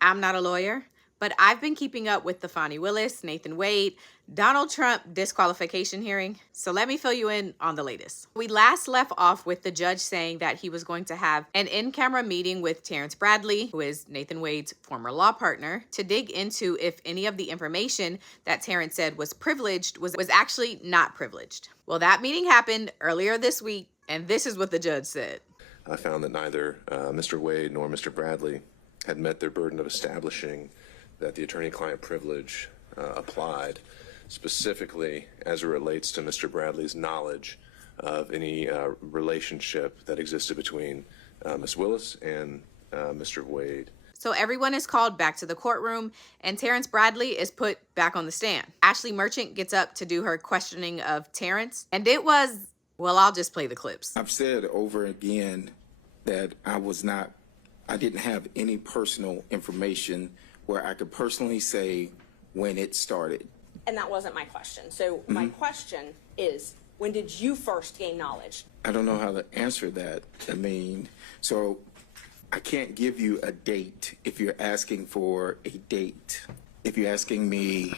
I'm not a lawyer, but I've been keeping up with the Fani Willis-Nathan Wade, Donald Trump disqualification hearing, so let me fill you in on the latest. We last left off with the judge saying that he was going to have an in-camera meeting with Terrence Bradley, who is Nathan Wade's former law partner, to dig into if any of the information that Terrence said was privileged was actually not privileged. Well, that meeting happened earlier this week, and this is what the judge said. I found that neither Mr. Wade nor Mr. Bradley had met their burden of establishing that the attorney-client privilege applied, specifically as it relates to Mr. Bradley's knowledge of any relationship that existed between Ms. Willis and Mr. Wade. So everyone is called back to the courtroom, and Terrence Bradley is put back on the stand. Ashley Merchant gets up to do her questioning of Terrence, and it was, well, I'll just play the clips. I've said over again that I didn't have any personal information where I could personally say when it started. And that wasn't my question. So my question is, when did you first gain knowledge? I don't know how to answer that. So I can't give you a date if you're asking for a date. If you're asking me,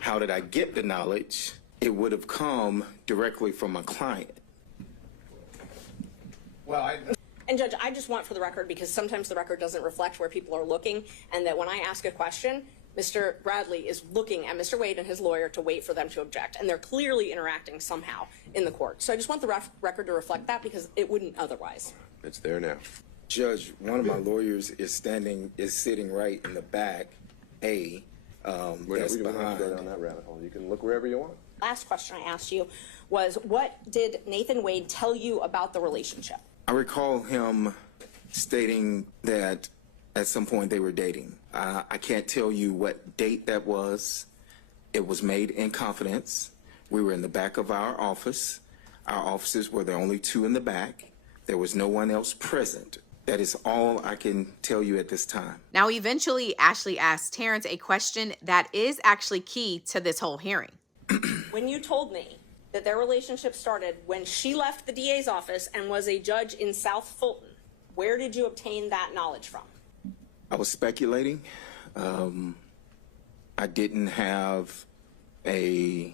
how did I get the knowledge? It would have come directly from my client. And Judge, I just want for the record, because sometimes the record doesn't reflect where people are looking, and that when I ask a question, Mr. Bradley is looking at Mr. Wade and his lawyer to wait for them to object, and they're clearly interacting somehow in the court. So I just want the record to reflect that, because it wouldn't otherwise. It's there now. Judge, one of my lawyers is sitting right in the back, We don't have to go down that rabbit hole. You can look wherever you want. Last question I asked you was, what did Nathan Wade tell you about the relationship? I recall him stating that at some point they were dating. I can't tell you what date that was. It was made in confidence. We were in the back of our office. Our offices were the only two in the back. There was no one else present. That is all I can tell you at this time. Now, eventually, Ashley asked Terrence a question that is actually key to this whole hearing. When you told me that their relationship started when she left the DA's office and was a judge in South Fulton, where did you obtain that knowledge from? I was speculating. I didn't have no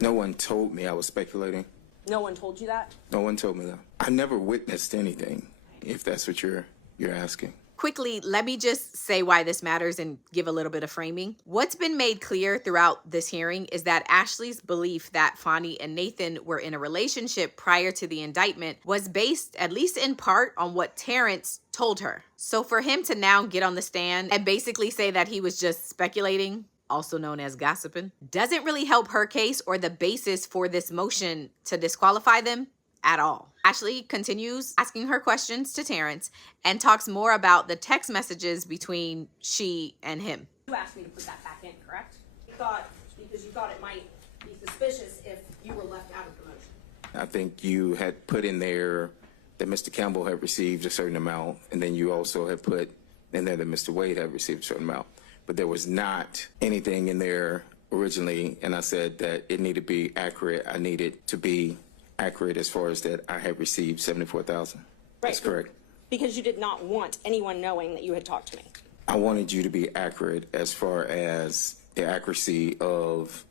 one told me I was speculating. No one told you that? No one told me that. I never witnessed anything, if that's what you're asking. Quickly, let me just say why this matters and give a little bit of framing. What's been made clear throughout this hearing is that Ashley's belief that Fani and Nathan were in a relationship prior to the indictment was based, at least in part, on what Terrence told her. So for him to now get on the stand and basically say that he was just speculating, also known as gossiping, doesn't really help her case or the basis for this motion to disqualify them at all. Ashley continues asking her questions to Terrence and talks more about the text messages between she and him. You asked me to put that back in, correct? Because you thought it might be suspicious if you were left out of the motion. I think you had put in there that Mr. Campbell had received a certain amount, and then you also had put in there that Mr. Wade had received a certain amount. But there was not anything in there originally, and I said that it needed to be accurate. I needed to be accurate as far as that I had received $74,000. Right. That's correct. Because you did not want anyone knowing that you had talked to me. I wanted you to be accurate as far as the accuracy of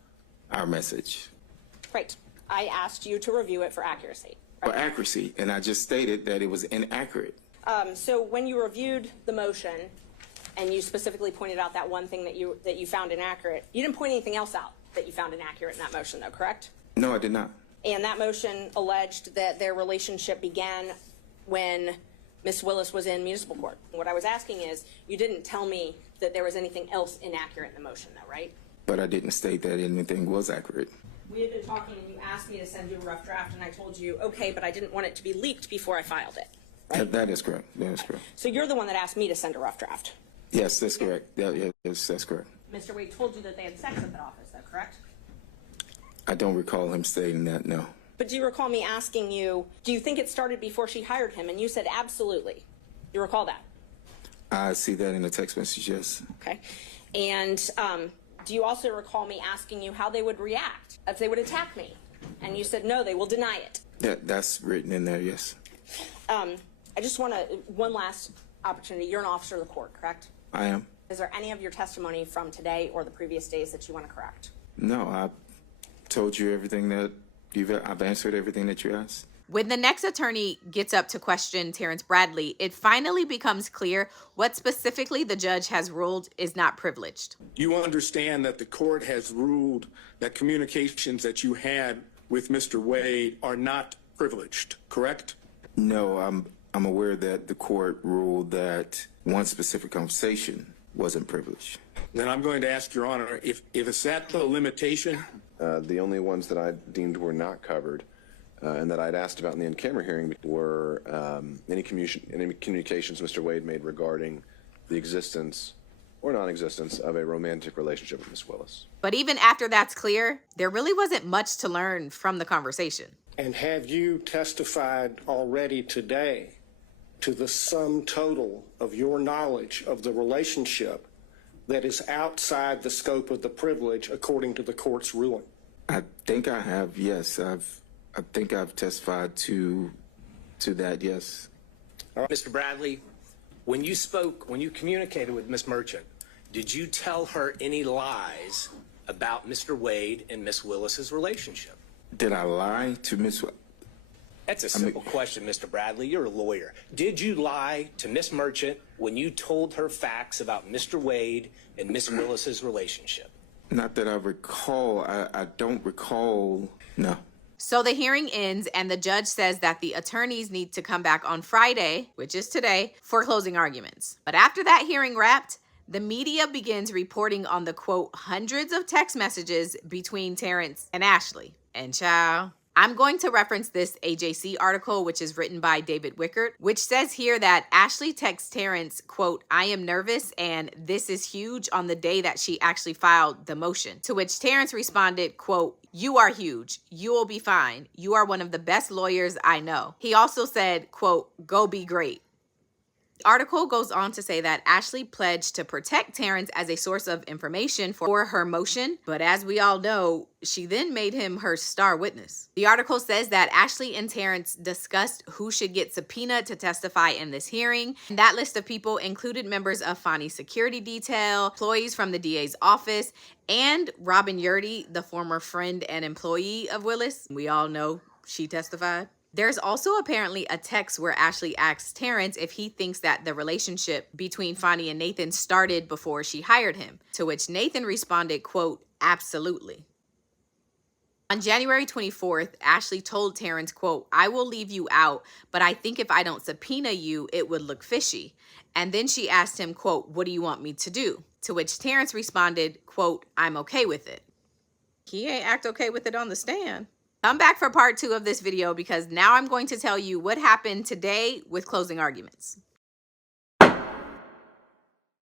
our message. Right. I asked you to review it for accuracy. For accuracy, and I just stated that it was inaccurate. So when you reviewed the motion and you specifically pointed out that one thing that you found inaccurate, you didn't point anything else out that you found inaccurate in that motion, though, correct? No, I did not. And that motion alleged that their relationship began when Ms. Willis was in municipal court. What I was asking is, you didn't tell me that there was anything else inaccurate in the motion, though, right? But I didn't state that anything was accurate. We had been talking and you asked me to send you a rough draft, and I told you, okay, but I didn't want it to be leaked before I filed it. Right? That is correct. That is correct. So you're the one that asked me to send a rough draft. Yes, that's correct. Yes, that's correct. Mr. Wade told you that they had sex at that office, though, correct? I don't recall him stating that, no. But do you recall me asking you, do you think it started before she hired him? And you said absolutely. You recall that? I see that in the text message, yes. Okay. And do you also recall me asking you how they would react if they would attack me? And you said, no, they will deny it. That's written in there, yes. I just want one last opportunity. You're an officer of the court, correct? I am. Is there any of your testimony from today or the previous days that you want to correct? No, I've told you everything that I've answered everything that you asked. When the next attorney gets up to question Terrence Bradley, it finally becomes clear what specifically the judge has ruled is not privileged. You understand that the court has ruled that communications that you had with Mr. Wade are not privileged, correct? No, I'm aware that the court ruled that one specific conversation wasn't privileged. Then I'm going to ask Your Honor, if it's that the limitation? The only ones that I deemed were not covered and that I'd asked about in the in-camera hearing were any communications Mr. Wade made regarding the existence or non-existence of a romantic relationship with Ms. Willis. But even after that's clear, there really wasn't much to learn from the conversation. And have you testified already today to the sum total of your knowledge of the relationship that is outside the scope of the privilege according to the court's ruling? I think I have, yes. I think I've testified to that, yes. All right, Mr. Bradley, when you communicated with Ms. Merchant, did you tell her any lies about Mr. Wade and Ms. Willis's relationship? Did I lie to Ms. That's a simple question, Mr. Bradley. You're a lawyer. Did you lie to Ms. Merchant when you told her facts about Mr. Wade and Ms. Willis's relationship? Not that I recall. I don't recall. No. So the hearing ends and the judge says that the attorneys need to come back on Friday, which is today, for closing arguments. But after that hearing wrapped, the media begins reporting on the, quote, hundreds of text messages between Terrence and Ashley. And child, I'm going to reference this AJC article, which is written by David Wickert, which says here that Ashley texts Terrence, quote, I am nervous and this is huge on the day that she actually filed the motion. To which Terrence responded, quote, you are huge. You will be fine. You are one of the best lawyers I know. He also said, quote, go be great. The article goes on to say that Ashley pledged to protect Terrence as a source of information for her motion, but as we all know, she then made him her star witness. The article says that Ashley and Terrence discussed who should get subpoenaed to testify in this hearing. And that list of people included members of Fani's security detail, employees from the DA's office, and Robin Yurdy, the former friend and employee of Willis. We all know she testified. There's also apparently a text where Ashley asks Terrence if he thinks that the relationship between Fani and Nathan started before she hired him, to which Nathan responded, quote, absolutely. On January 24th, Ashley told Terrence, quote, I will leave you out, but I think if I don't subpoena you, it would look fishy. And then she asked him, quote, what do you want me to do? To which Terrence responded, quote, I'm okay with it. He ain't act okay with it on the stand. Come back for part 2 of this video because now I'm going to tell you what happened today with closing arguments.